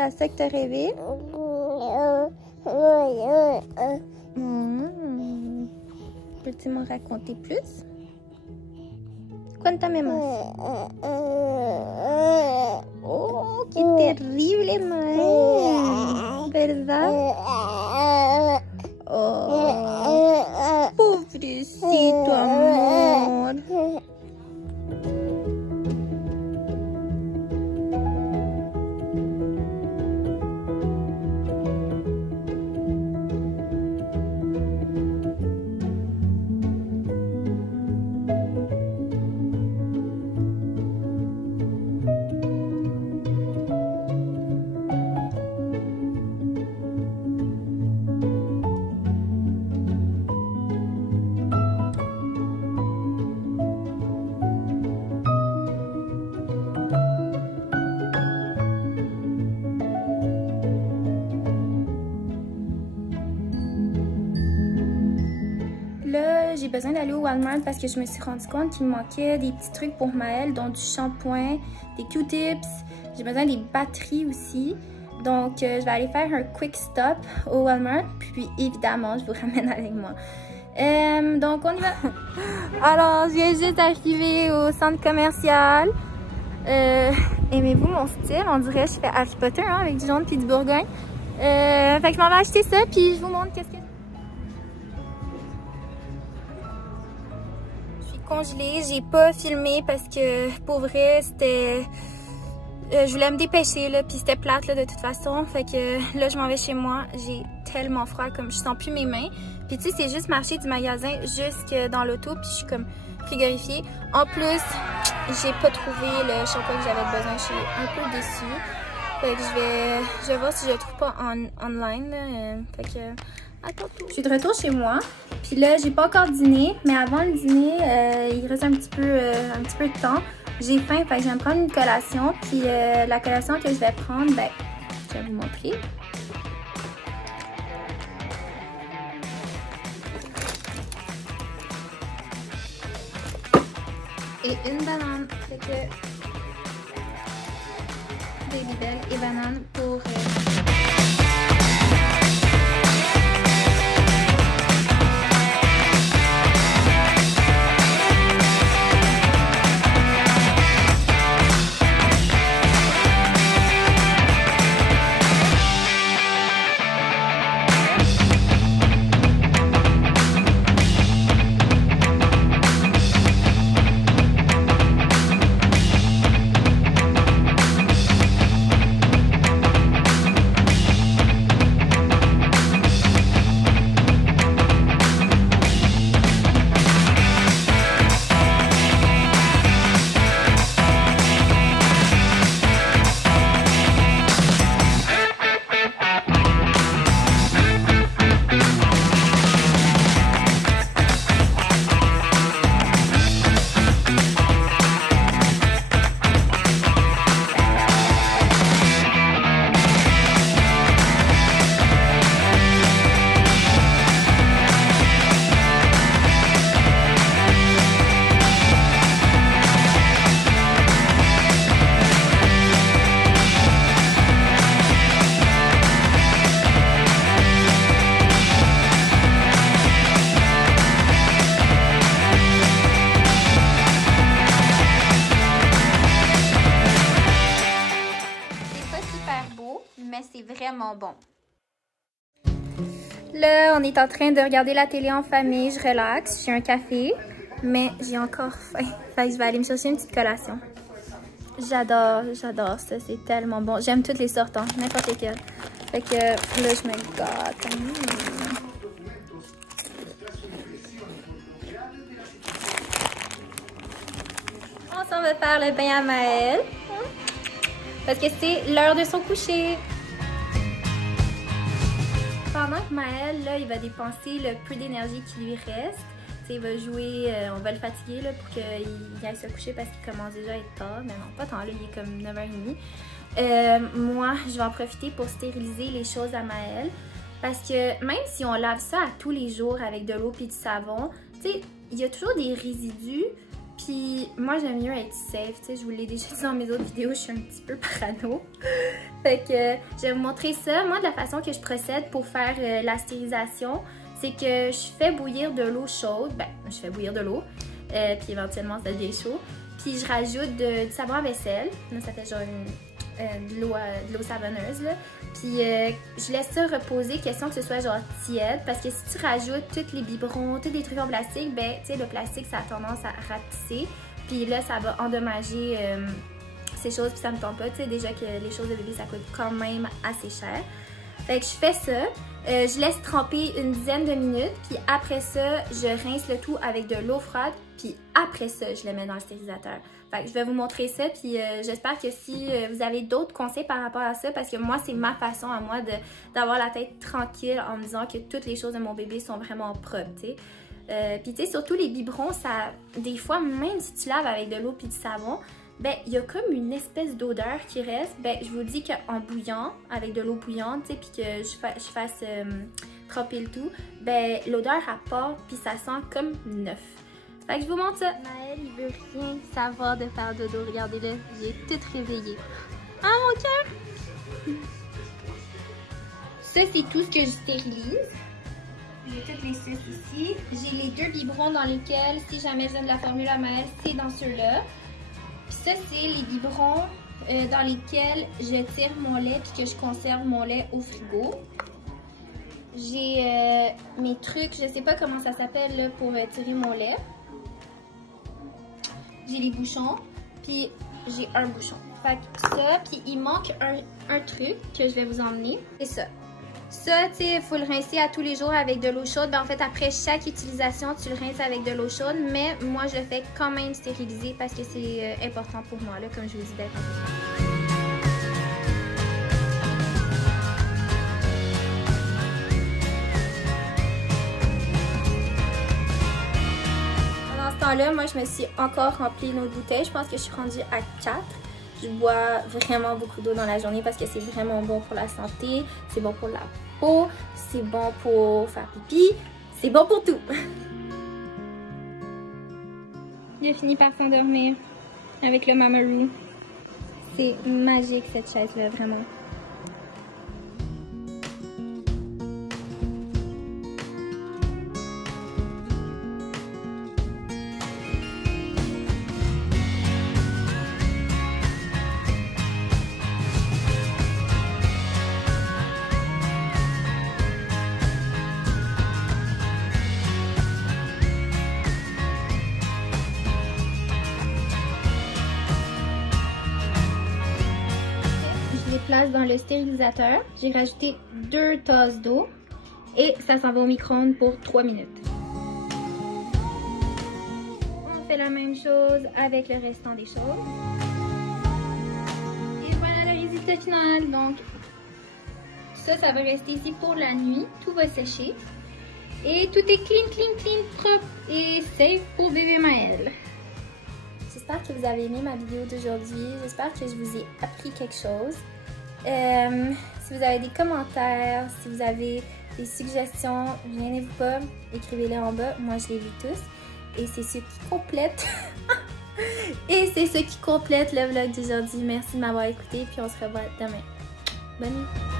C'est à ça que t'as rêvé? Peux-tu me raconter plus? Cuéntame más. Oh, qué terrible, Mael. ¿Verdad? Oh, pobrecito amor. Là, j'ai besoin d'aller au Walmart parce que je me suis rendu compte qu'il me manquait des petits trucs pour Maël, dont du shampoing, des Q-tips. J'ai besoin des batteries aussi. Donc, je vais aller faire un quick stop au Walmart. Puis, évidemment, je vous ramène avec moi. Donc, on y va. Alors, je viens juste d'arriver au centre commercial. Aimez-vous mon style? On dirait que je fais Harry Potter hein, avec du jaune puis du bourgogne. Fait que je m'en vais acheter ça puis je vous montre qu'est-ce que... Congelée, j'ai pas filmé parce que pour vrai c'était je voulais me dépêcher là puis c'était plate là de toute façon, fait que là je m'en vais chez moi, j'ai tellement froid comme je sens plus mes mains, puis tu sais c'est juste marcher du magasin jusque dans l'auto puis je suis comme frigorifiée. En plus j'ai pas trouvé le shampoing que j'avais besoin, je suis un peu déçue, fait que je vais voir si je le trouve pas online là, fait que je suis de retour chez moi, puis là j'ai pas encore dîné, mais avant le dîner, il reste un petit peu de temps. J'ai faim, fait que je viens de prendre une collation, puis la collation que je vais prendre, ben, je vais vous montrer. Et une banane, fait que Babybel et banane pour... Mais c'est vraiment bon. Là, on est en train de regarder la télé en famille, je relaxe, j'ai un café, mais j'ai encore faim. Fait que je vais aller me chercher une petite collation. J'adore ça, c'est tellement bon. J'aime toutes les sortes, hein, n'importe lesquelles. Fait que là, je me gâte. On s'en va faire le bain à Maël. Parce que c'est l'heure de son coucher. Pendant que Maël, là, il va dépenser le peu d'énergie qui lui reste. T'sais, il va jouer, on va le fatiguer là, pour qu'il aille se coucher parce qu'il commence déjà à être tard. Mais non, pas tant, là, il est comme 9h30. Moi, je vais en profiter pour stériliser les choses à Maël. Parce que même si on lave ça à tous les jours avec de l'eau et du savon, tu sais, il y a toujours des résidus. Puis moi j'aime mieux être safe, tu sais, je vous l'ai déjà dit dans mes autres vidéos, je suis un petit peu parano. Fait que je vais vous montrer ça. Moi de la façon que je procède pour faire la stérilisation, c'est que je fais bouillir de l'eau chaude, ben je fais bouillir de l'eau, puis éventuellement ça devient chaud. Puis je rajoute du savon à vaisselle, là, ça fait genre de l'eau savonneuse là. Puis je laisse ça reposer, question que ce soit genre tiède, parce que si tu rajoutes tous les biberons, tous les trucs en plastique, ben tu sais le plastique ça a tendance à rapetisser, puis là ça va endommager ces choses, puis ça me tente pas, tu sais déjà que les choses de bébé ça coûte quand même assez cher. Fait que je fais ça, je laisse tremper une dizaine de minutes, puis après ça je rince le tout avec de l'eau froide, puis après ça je le mets dans le stérilisateur. Fait que je vais vous montrer ça, puis j'espère que si vous avez d'autres conseils par rapport à ça, parce que moi, c'est ma façon à moi d'avoir la tête tranquille en me disant que toutes les choses de mon bébé sont vraiment propres, tu sais. Puis tu sais, surtout les biberons, ça, des fois, même si tu laves avec de l'eau puis du savon, ben il y a comme une espèce d'odeur qui reste. Ben je vous dis qu'en bouillant, avec de l'eau bouillante, tu sais, puis que je fasse tremper le tout, ben l'odeur part, puis ça sent comme neuf. Fait que je vous montre ça. Maël, il veut rien savoir de faire dodo. Regardez-le, j'ai tout réveillé. Ah, mon cœur! Ça, c'est tout ce que je stérilise. J'ai toutes les suces ici. J'ai les 2 biberons dans lesquels, si jamais je donne de la formule à Maël, c'est dans ceux-là. Puis ça, c'est les biberons dans lesquels je tire mon lait puis que je conserve mon lait au frigo. J'ai mes trucs, je sais pas comment ça s'appelle pour tirer mon lait. J'ai les bouchons, puis j'ai un bouchon. Fait que ça, puis il manque un truc que je vais vous emmener. C'est ça. Ça, tu sais, il faut le rincer à tous les jours avec de l'eau chaude. Ben, en fait, après chaque utilisation, tu le rinces avec de l'eau chaude. Mais moi, je le fais quand même stériliser parce que c'est important pour moi, là, comme je vous dis d'être. Là, moi je me suis encore rempli une autre bouteille. Je pense que je suis rendue à 4. Je bois vraiment beaucoup d'eau dans la journée parce que c'est vraiment bon pour la santé, c'est bon pour la peau, c'est bon pour faire pipi, c'est bon pour tout. Il a fini par s'endormir avec le Mamaroo. C'est magique cette chaise-là, vraiment. Place dans le stérilisateur. J'ai rajouté 2 tasses d'eau et ça s'en va au micro-ondes pour 3 minutes. On fait la même chose avec le restant des choses. Et voilà le résultat final. Donc ça va rester ici pour la nuit. Tout va sécher. Et tout est clean, propre et safe pour bébé Maël. J'espère que vous avez aimé ma vidéo d'aujourd'hui. J'espère que je vous ai appris quelque chose. Si vous avez des commentaires, si vous avez des suggestions, gênez-vous pas, écrivez-les en bas. Moi, je les lis tous. Et c'est ce qui complète le vlog d'aujourd'hui. Merci de m'avoir écouté, puis on se revoit demain. Bonne nuit!